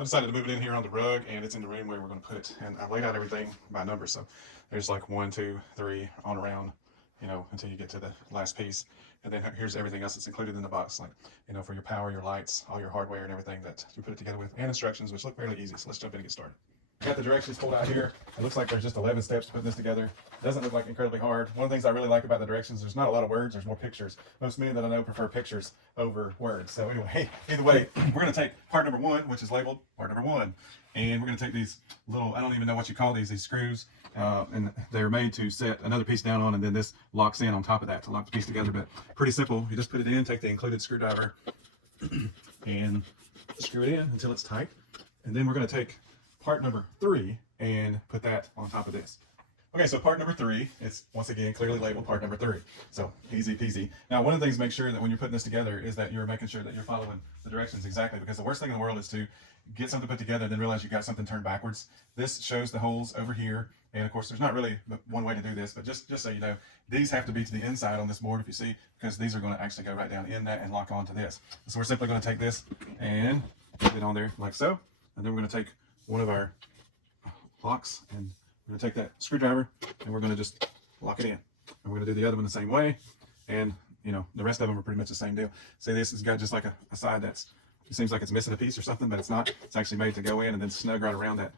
I decided to move it in here on the rug, and it's in the room where we're going to put it. And I've laid out everything by number, so there's like 1, 2, 3 on around, you know, until you get to the last piece. And then here's everything else that's included in the box, like, you know, for your power, your lights, all your hardware and everything that you put it together with, and instructions, which look fairly easy. So let's jump in and get started. Got the directions pulled out here. It looks like there's just 11 steps to putting this together. It doesn't look like incredibly hard. One of the things I really like about the directions, there's not a lot of words, there's more pictures. Most men that I know prefer pictures over words. So anyway, either way, we're gonna take part number 1, which is labeled part number 1. And we're gonna take these little, I don't even know what you call these screws, and they're made to set another piece down on, and then this locks in on top of that to lock the piece together. But pretty simple. You just put it in, take the included screwdriver, and screw it in until it's tight. And then we're gonna take part number 3 and put that on top of this. Okay, so part number 3, it's once again clearly labeled part number 3. So easy peasy. Now, one of the things to make sure that when you're putting this together is that you're making sure that you're following the directions exactly, because the worst thing in the world is to get something put together and then realize you got something turned backwards. This shows the holes over here, and of course there's not really one way to do this, but just so you know, these have to be to the inside on this board, if you see, because these are going to actually go right down in that and lock onto this. So we're simply going to take this and put it on there like so, and then we're going to take one of our locks, and we're going to take that screwdriver and we're going to just lock it in. And we're going to do the other one the same way, and you know, the rest of them are pretty much the same deal. See, this has got just like a side that's, it seems like it's missing a piece or something, but it's not. It's actually made to go in and then snug right around that,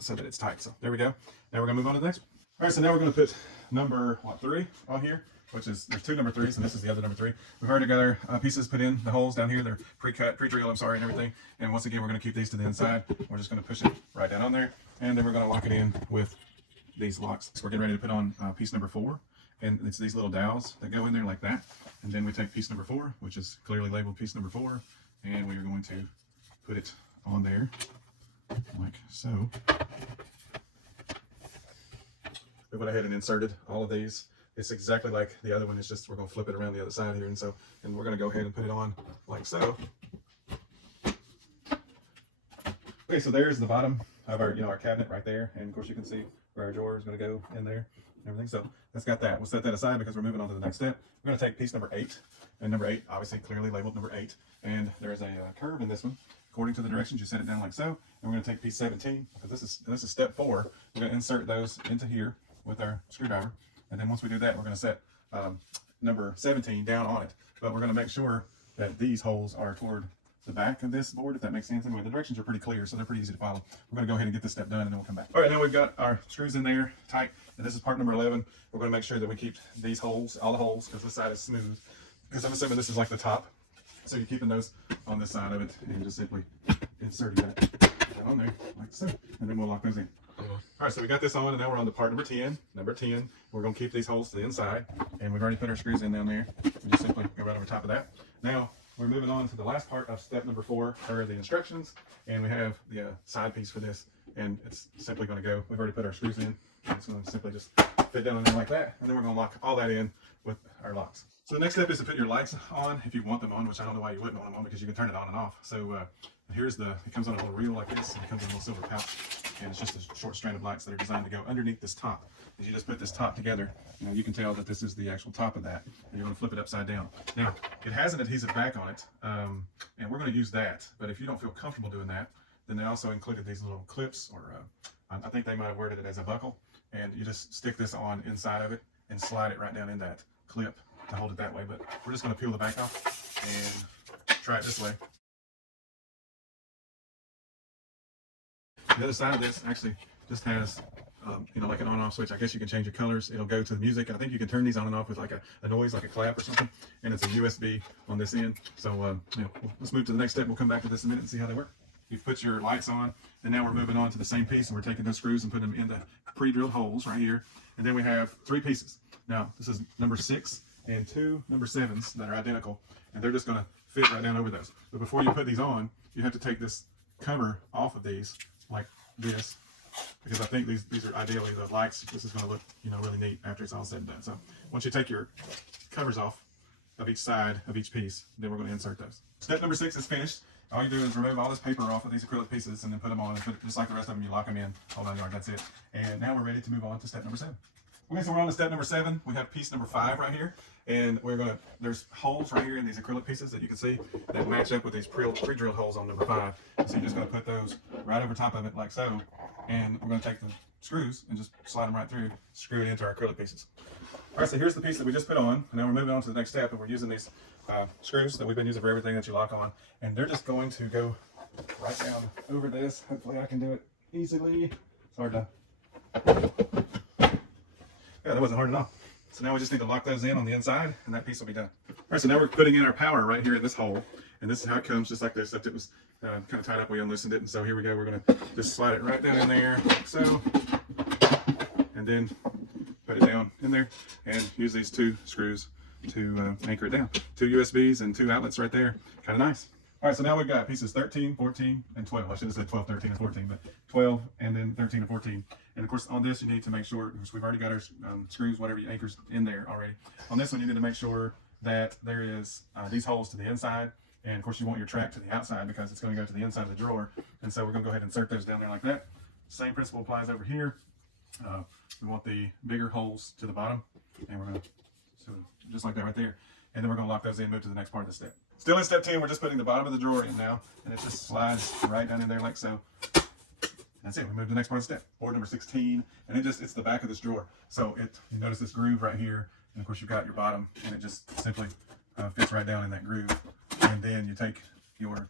so that it's tight. So there we go. Now we're going to move on to the next one. All right, so now we're going to put number 3 on here, which is, there's 2 number 3s, and this is the other number 3. We've already got our pieces put in the holes down here. They're pre-cut, pre-drilled, I'm sorry, and everything. And once again, we're going to keep these to the inside. We're just going to push it right down on there, and then we're going to lock it in with these locks. So we're getting ready to put on piece number 4, and it's these little dowels that go in there like that. And then we take piece number 4, which is clearly labeled piece number 4, and we are going to put it on there like so. We went ahead and inserted all of these. It's exactly like the other one. It's just we're going to flip it around the other side here, and we're going to go ahead and put it on like so. Okay, so there's the bottom of our, our cabinet right there, and of course you can see where our drawer is going to go in there and everything. So that's got that. We'll set that aside because we're moving on to the next step. We're going to take piece number 8, and number 8 obviously clearly labeled number 8, and there's a curve in this one. According to the directions, you set it down like so, and we're going to take piece 17, because this is step 4. We're going to insert those into here with our screwdriver, and then once we do that, we're going to set number 17 down on it. But we're going to make sure that these holes are toward the back of this board, if that makes sense. Anyway, the directions are pretty clear, so they're pretty easy to follow. We're going to go ahead and get this step done, and then we'll come back. All right, now we've got our screws in there tight, and this is part number 11. We're going to make sure that we keep these holes, all the holes, because this side is smooth, because I'm assuming this is like the top. So you're keeping those on this side of it, and just simply inserting that on there like so, and then we'll lock those in. All right, so we got this on, and now we're on to part number 10. Number 10, we're going to keep these holes to the inside, and we've already put our screws in down there. We just simply go right over top of that. Now we're moving on to the last part of step number 4, or the instructions, and we have the side piece for this, and it's simply going to go. We've already put our screws in, and it's going to simply just fit down in there like that, and then we're going to lock all that in with our locks. So the next step is to put your lights on, if you want them on, which I don't know why you wouldn't want them on, because you can turn it on and off. So here's it comes on a little reel like this, and it comes in a little silver pouch, and it's just a short strand of lights that are designed to go underneath this top. As you just put this top together, you can tell that this is the actual top of that, and you're going to flip it upside down. Now, it has an adhesive back on it, and we're going to use that, but if you don't feel comfortable doing that, then they also included these little clips, or I think they might have worded it as a buckle, and you just stick this on inside of it and slide it right down in that clip to hold it that way. But we're just going to peel the back off and try it this way. The other side of this actually just has like an on-off switch. I guess you can change your colors. It'll go to the music. I think you can turn these on and off with like a noise, like a clap or something, and it's a USB on this end. So let's move to the next step. We'll come back to this in a minute and see how they work. You've put your lights on, and now we're moving on to the same piece, and we're taking those screws and putting them in the pre-drilled holes right here. And then we have 3 pieces. Now this is number 6 and 2 number 7s that are identical, and they're just going to fit right down over those. But before you put these on, you have to take this cover off of these like this, because I think these are ideally the lights. This is going to look really neat after it's all said and done. So once you take your covers off of each side of each piece, then we're going to insert those. Step number 6 is finished. All you do is remove all this paper off of these acrylic pieces and then put them on, and just like the rest of them, you lock them in, hold on yard, that's it. And now we're ready to move on to step number 7. Okay, so we're on to step number 7. We have piece number 5 right here. And we're gonna, there's holes right here in these acrylic pieces that you can see that match up with these pre-drilled holes on number 5. So you're just gonna put those right over top of it like so. And we're gonna take the screws and just slide them right through, screw it into our acrylic pieces. All right, so here's the piece that we just put on. And now we're moving on to the next step, and we're using these screws that we've been using for everything that you lock on. And they're just going to go right down over this. Hopefully I can do it easily. It's hard to, yeah, that wasn't hard enough. So now we just need to lock those in on the inside, and that piece will be done. All right, so now we're putting in our power right here in this hole, and this is how it comes, just like this. Except it was kind of tied up, we unloosened it, and so here we go. We're going to just slide it right down in there, like so, and then put it down in there, and use these 2 screws to anchor it down. 2 USBs and 2 outlets right there. Kind of nice. All right, so now we've got pieces 13, 14, and 12. I should have said 12, 13, and 14, but 12, and then 13 and 14. And of course, on this, you need to make sure, because we've already got our screws, whatever you anchors in there already. On this one, you need to make sure that there is these holes to the inside. And of course, you want your track to the outside because it's going to go to the inside of the drawer. And so we're going to go ahead and insert those down there like that. Same principle applies over here. We want the bigger holes to the bottom, and we're going to, so just like that right there. And then we're going to lock those in and move to the next part of the step. Still in step 10, we're just putting the bottom of the drawer in now, and it just slides right down in there like so. That's it. We move to the next part of the step. Board number 16, and it's the back of this drawer. So you notice this groove right here, and of course you've got your bottom, and it just simply fits right down in that groove. And then you take your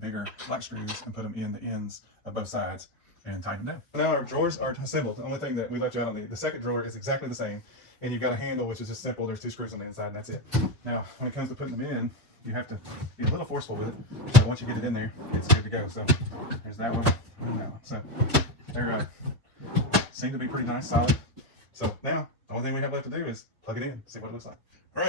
bigger black screws and put them in the ends of both sides and tighten them down. Now our drawers are assembled. The only thing that we left you out on the second drawer is exactly the same, and you've got a handle which is just simple. There's 2 screws on the inside, and that's it. Now when it comes to putting them in, you have to be a little forceful with it. So once you get it in there, it's good to go. So there's that one and that one. So they're seem to be pretty nice, solid. So now the only thing we have left to do is plug it in, see what it looks like.